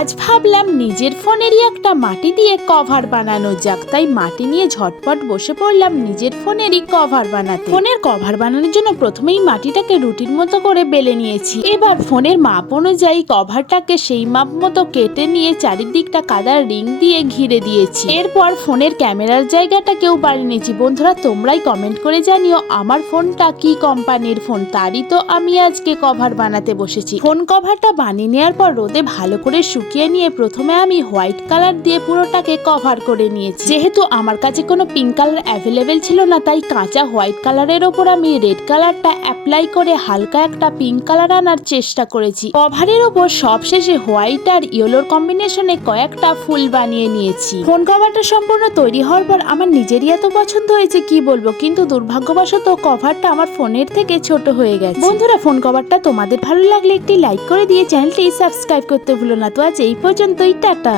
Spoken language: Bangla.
আজ ভাবলাম নিজের ফোনেরই একটা মাটি দিয়ে কভার বানানো যাক, তাই মাটি নিয়ে ঝটপট বসে পড়লাম নিজের ফোনেরই কভার বানাতে। ফোনের কভার বানানোর জন্য প্রথমেই মাটিটাকে রুটির মতো করে বেলে নিয়েছি। এবার ফোনের মাপ অনুযায়ী কভারটাকে সেই মাপ মতো কেটে নিয়ে চারিদিকটা কাদার রিং দিয়ে ঘিরে দিয়েছি। এরপর ফোনের ক্যামেরার জায়গাটাকেও বানিয়ে নিয়েছি। বন্ধুরা, তোমরাই কমেন্ট করে জানিও আমার ফোনটা কি কোম্পানির ফোন, তারই তো আমি আজকে কভার বানাতে বসেছি। ফোন কভারটা বানিয়ে নেওয়ার পর রোদে ভালো করে শুকিয়ে নিয়ে প্রথমে আমি হোয়াইট কালার দিয়ে পুরোটাকে কভার করে নিয়েছি। যেহেতু আমার কাছে কোনো পিঙ্ক কালার অ্যাভেলেবেল ছিল না, তাই কাঁচা হোয়াইট কালারের ওপর আমি রেড কালারটা অ্যাপ্লাই করে হালকা একটা পিঙ্ক কালার আনার চেষ্টা করেছি। কভারের ওপর সবশেষে হোয়াইট আর ইয়েলোর কম্বিনেশনে কয়েকটা ফুল বানিয়ে নিয়েছি। ফোন কভারটা সম্পূর্ণ তৈরি হওয়ার পর আমার নিজেরই এত পছন্দ হয়েছে কি বলবো, কিন্তু দুর্ভাগ্যবশত কভারটা আমার ফোনের থেকে ছোট হয়ে গেছে। বন্ধুরা, ফোন কভারটা তোমাদের ভালো লাগলে একটি লাইক করে দিয়ে চ্যানেলটি সাবস্ক্রাইব করতে ভুলো না। তো আজ এই পর্যন্তই, টাটা।